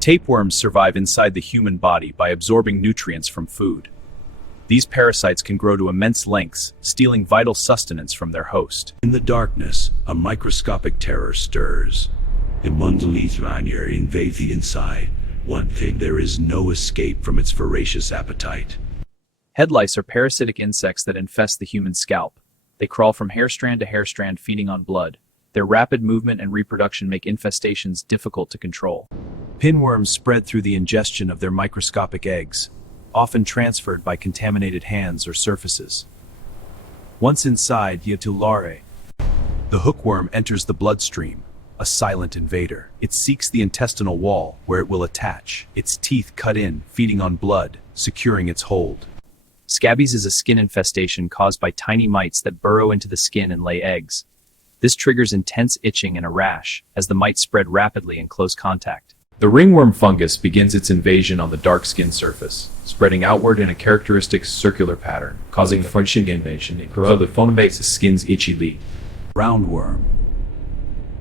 Tapeworms survive inside the human body by absorbing nutrients from food. These parasites can grow to immense lengths, stealing vital sustenance from their host. In the darkness, a microscopic terror stirs. Imundalitranir invade the inside. One thing, there is no escape from its voracious appetite. Head lice are parasitic insects that infest the human scalp. They crawl from hair strand to hair strand, feeding on blood. Their rapid movement and reproduction make infestations difficult to control. Pinworms spread through the ingestion of their microscopic eggs, often transferred by contaminated hands or surfaces. Once inside Larvae, the hookworm enters the bloodstream, a silent invader. It seeks the intestinal wall, where it will attach, its teeth cut in, feeding on blood, securing its hold. Scabies is a skin infestation caused by tiny mites that burrow into the skin and lay eggs. This triggers intense itching and a rash, as the mites spread rapidly in close contact. The ringworm fungus begins its invasion on the dark skin surface, spreading outward in a characteristic circular pattern, causing function invasion until the phone makes the skin's itchy leak. Roundworm,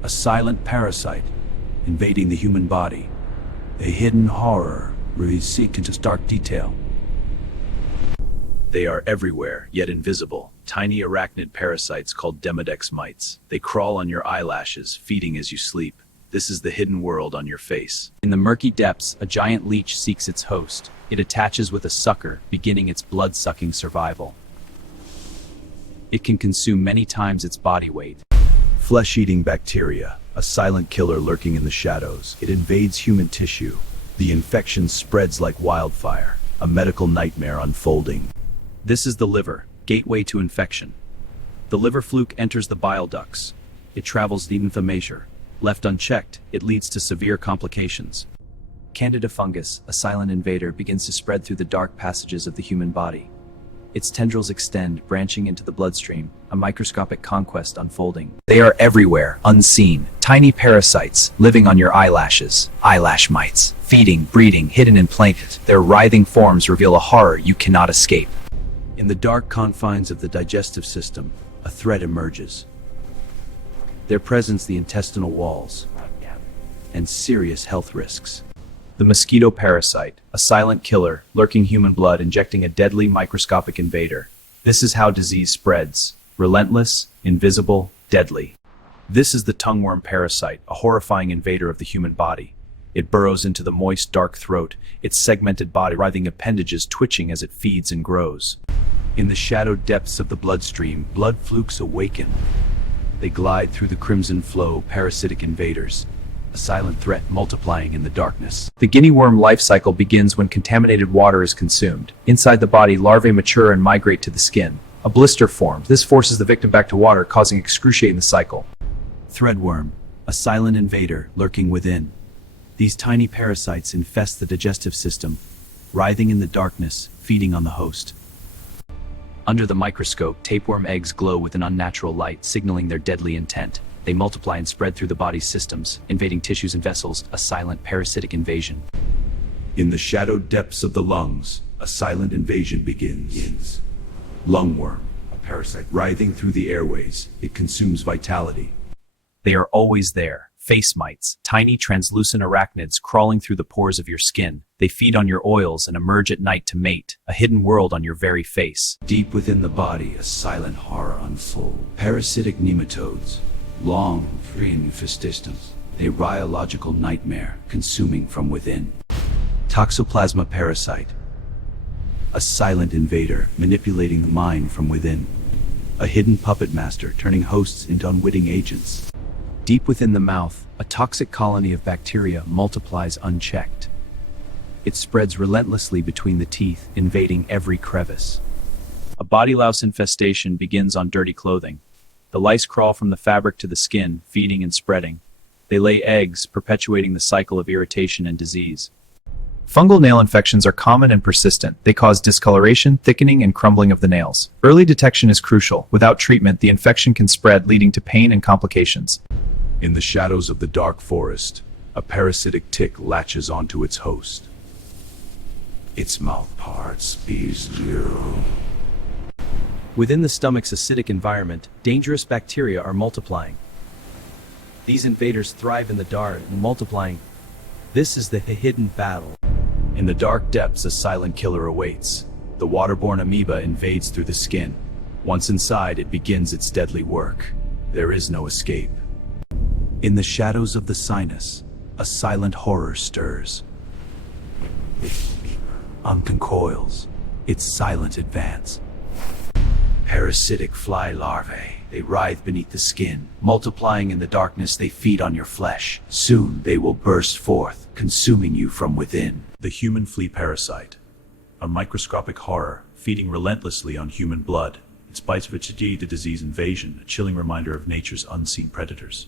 a silent parasite invading the human body. A hidden horror really seek into stark detail. They are everywhere, yet invisible. Tiny arachnid parasites called Demodex Mites. They crawl on your eyelashes, feeding as you sleep. This is the hidden world on your face. In the murky depths, a giant leech seeks its host. It attaches with a sucker, beginning its blood-sucking survival. It can consume many times its body weight. Flesh-eating bacteria, a silent killer lurking in the shadows. It invades human tissue. The infection spreads like wildfire, a medical nightmare unfolding. This is the liver, gateway to infection. The liver fluke enters the bile ducts. It travels the inflammation. Left unchecked, it leads to severe complications. Candida fungus, a silent invader, begins to spread through the dark passages of the human body. Its tendrils extend, branching into the bloodstream, a microscopic conquest unfolding. They are everywhere, unseen, tiny parasites living on your eyelashes, eyelash mites, feeding, breeding, hidden in plain. Their writhing forms reveal a horror you cannot escape. In the dark confines of the digestive system, a threat emerges. Their presence, the intestinal walls, and serious health risks. The mosquito parasite, a silent killer, lurking human blood, injecting a deadly microscopic invader. This is how disease spreads. Relentless, invisible, deadly. This is the tongueworm parasite, a horrifying invader of the human body. It burrows into the moist, dark throat, its segmented body writhing appendages twitching as it feeds and grows. In the shadowed depths of the bloodstream, blood flukes awaken. They glide through the crimson flow, parasitic invaders, a silent threat multiplying in the darkness. The guinea worm life cycle begins when contaminated water is consumed. Inside the body, larvae mature and migrate to the skin. A blister forms. This forces the victim back to water, causing excruciating cycle. Threadworm, a silent invader lurking within. These tiny parasites infest the digestive system, writhing in the darkness, feeding on the host. Under the microscope, tapeworm eggs glow with an unnatural light, signaling their deadly intent. They multiply and spread through the body's systems, invading tissues and vessels, a silent parasitic invasion. In the shadowed depths of the lungs, a silent invasion begins. Lungworm, a parasite writhing through the airways. It consumes vitality. They are always there. Face mites, tiny translucent arachnids crawling through the pores of your skin. They feed on your oils and emerge at night to mate, a hidden world on your very face. Deep within the body, a silent horror unfolds. Parasitic nematodes, long, free infestations. A biological nightmare, consuming from within. Toxoplasma parasite, a silent invader, manipulating the mind from within. A hidden puppet master, turning hosts into unwitting agents. Deep within the mouth, a toxic colony of bacteria multiplies unchecked. It spreads relentlessly between the teeth, invading every crevice. A body louse infestation begins on dirty clothing. The lice crawl from the fabric to the skin, feeding and spreading. They lay eggs, perpetuating the cycle of irritation and disease. Fungal nail infections are common and persistent. They cause discoloration, thickening, and crumbling of the nails. Early detection is crucial. Without treatment, the infection can spread, leading to pain and complications. In the shadows of the dark forest, a parasitic tick latches onto its host. Its mouth parts, spews you. Within the stomach's acidic environment, dangerous bacteria are multiplying. These invaders thrive in the dark, multiplying. This is the hidden battle. In the dark depths, a silent killer awaits. The waterborne amoeba invades through the skin. Once inside, it begins its deadly work. There is no escape. In the shadows of the sinus, a silent horror stirs. It uncoils its silent advance. Parasitic fly larvae. They writhe beneath the skin. Multiplying in the darkness, they feed on your flesh. Soon they will burst forth, consuming you from within. The human flea parasite. A microscopic horror, feeding relentlessly on human blood. Its bites vitiate the disease invasion, a chilling reminder of nature's unseen predators.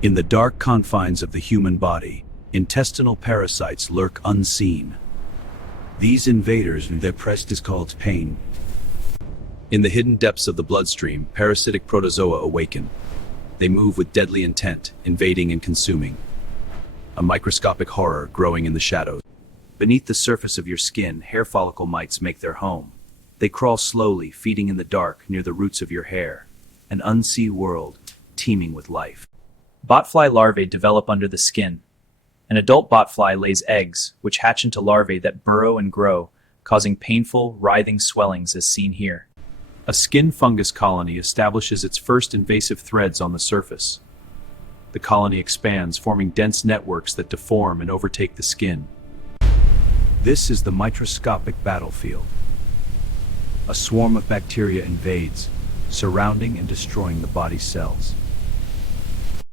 In the dark confines of the human body, intestinal parasites lurk unseen. These invaders, their prest is called pain. In the hidden depths of the bloodstream, parasitic protozoa awaken. They move with deadly intent, invading and consuming. A microscopic horror growing in the shadows. Beneath the surface of your skin, hair follicle mites make their home. They crawl slowly, feeding in the dark near the roots of your hair. An unseen world, teeming with life. Botfly larvae develop under the skin. An adult botfly lays eggs, which hatch into larvae that burrow and grow, causing painful, writhing swellings as seen here. A skin fungus colony establishes its first invasive threads on the surface. The colony expands, forming dense networks that deform and overtake the skin. This is the microscopic battlefield. A swarm of bacteria invades, surrounding and destroying the body's cells.